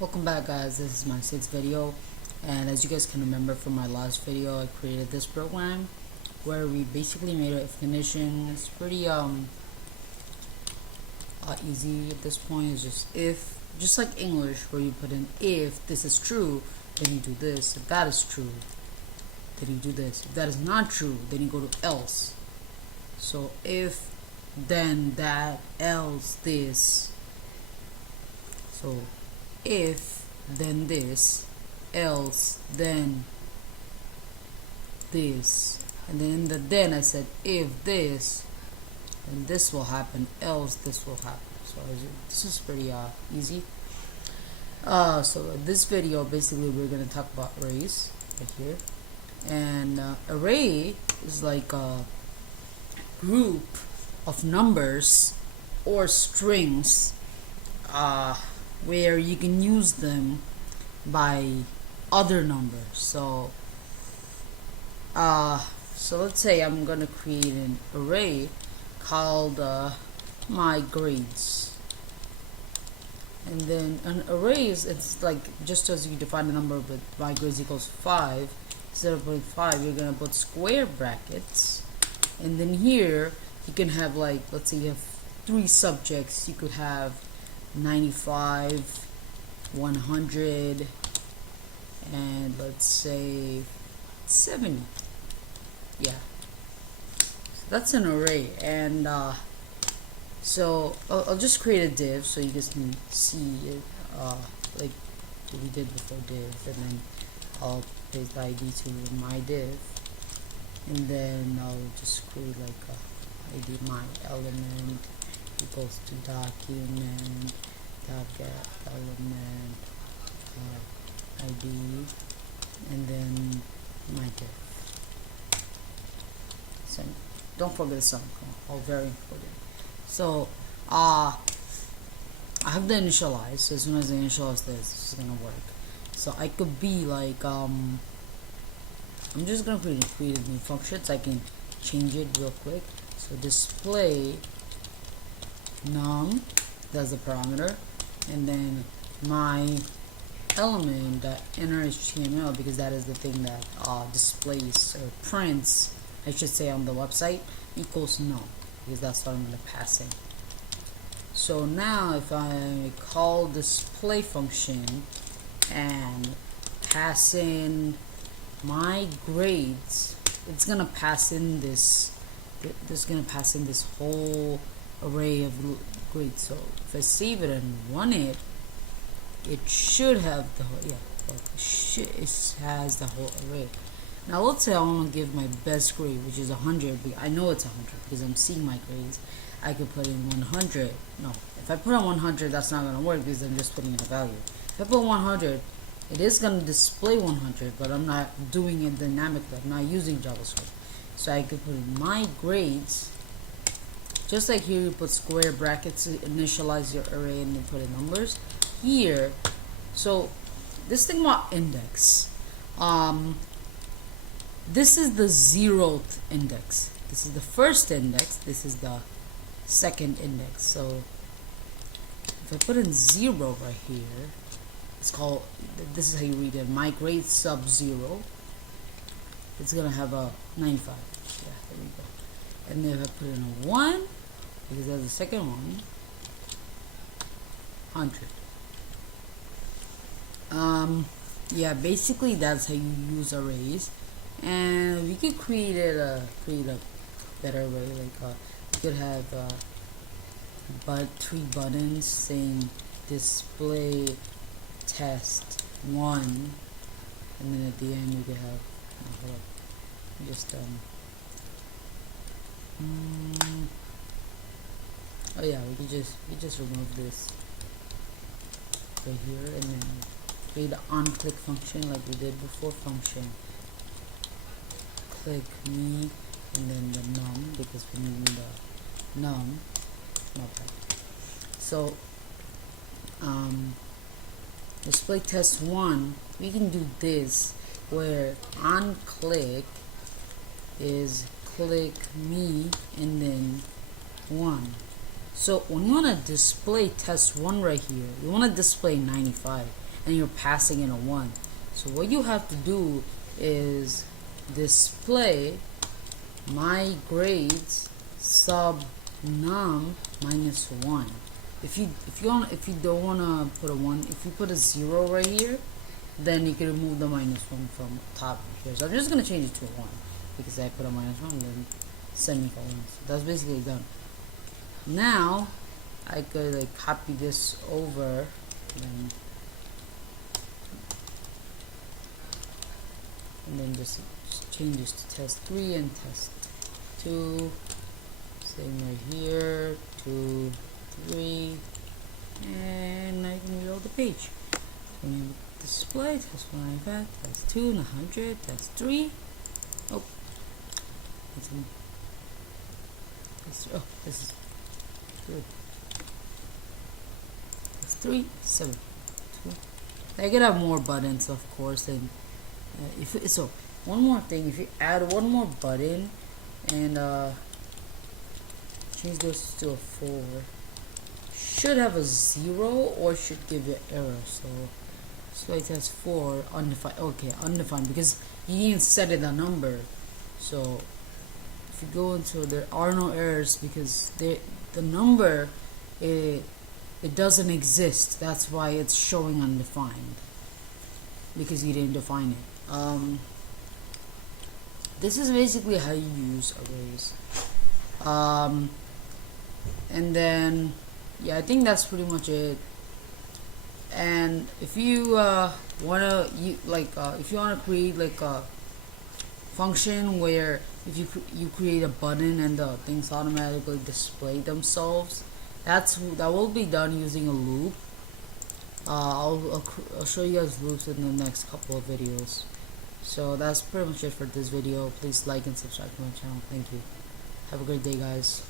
Welcome back, guys. This is my sixth video, and as you guys can remember from my last video, I created this program where we basically made an if condition. It's pretty easy at this point. It's just if, just like English, where you put in if this is true, then you do this. If that is true, then you do this. If that is not true, then you go to else. So if, then that, else this. So if, then this, else, then this. And then in the then I said if this, then this will happen, else this will happen. So this is pretty easy. So this video, basically we're going to talk about arrays right here. And array is like a group of numbers or strings where you can use them by other numbers. So let's say I'm gonna create an array called my grades, and then an array is, it's like just as you define a number with my grades equals 5, instead of putting 5 you're gonna put square brackets, and then here you can have, like, let's say you have 3 subjects. You could have 95, 100, and let's say 70. Yeah, so that's an array. And so I'll just create a div so you guys can see it, like we did before div, and then I'll paste the ID to my div, and then I'll just create like a ID my element equals to document get element ID, and then my div. So don't forget the sum, all very important. So I have the initialize, so as soon as I initialize this is gonna work. So I could be like I'm just gonna create a new function so I can change it real quick. So display num, that's the parameter, and then my element inner HTML, because that is the thing that displays or prints, I should say, on the website, equals num, because that's what I'm going to pass in. So now if I call display function and pass in my grades, it's gonna pass in this. This is gonna pass in this whole array of grades. So if I save it and run it, it should have the whole, it has the whole array. Now let's say I want to give my best grade, which is 100. I know it's 100 because I'm seeing my grades. I could put in 100. No, if I put on 100, that's not gonna work because I'm just putting in a value. If I put 100, it is gonna display 100, but I'm not doing it dynamically. I'm not using JavaScript. So I could put in my grades. Just like here, you put square brackets to initialize your array and then put in numbers. Here, so this thing about index, this is the 0th index. This is the first index. This is the second index. So if I put in 0 right here, it's called, this is how you read it, my grade sub 0. It's gonna have a 95. Yeah, there we go. And then if I put in a 1, because that's the second one, 100. Yeah, basically that's how you use arrays, and we could create a better way. Like you could have but 3 buttons saying display test 1, and then at the end you could have just oh yeah, we just remove this right here, and then create an on-click function like we did before. Function click me, and then the num, because we need the num. Okay. So display test 1, we can do this where on click is click me and then 1. So when you want to display test 1 right here, you want to display 95. and you're passing in a 1. So what you have to do is display my grades sub num minus 1. If you don't wanna put a 1, if you put a 0 right here, then you can remove the minus 1 from top here. So I'm just gonna change it to a 1 because I put a minus 1 and then semicolon. So that's basically done. Now I could like copy this over and then just change this to test 3 and test 2. Same right here, 2, 3, and I can reload the page. When you display test 1 like that, test 2, 100, test 3. Oh, this is good. Test 3, 7, 2. I could have more buttons, of course, and one more thing, if you add one more button and change this to a 4, should have a 0 or should give you error. So it has 4 undefined. Okay, undefined because you didn't set it a number. So if you go into, there are no errors because the number it doesn't exist. That's why it's showing undefined, because you didn't define it. This is basically how you use arrays. And then yeah, I think that's pretty much it. And if you wanna if you wanna create like a function where if you create a button and the things automatically display themselves, that will be done using a loop. I'll show you guys loops in the next couple of videos. So that's pretty much it for this video. Please like and subscribe to my channel. Thank you. Have a great day, guys.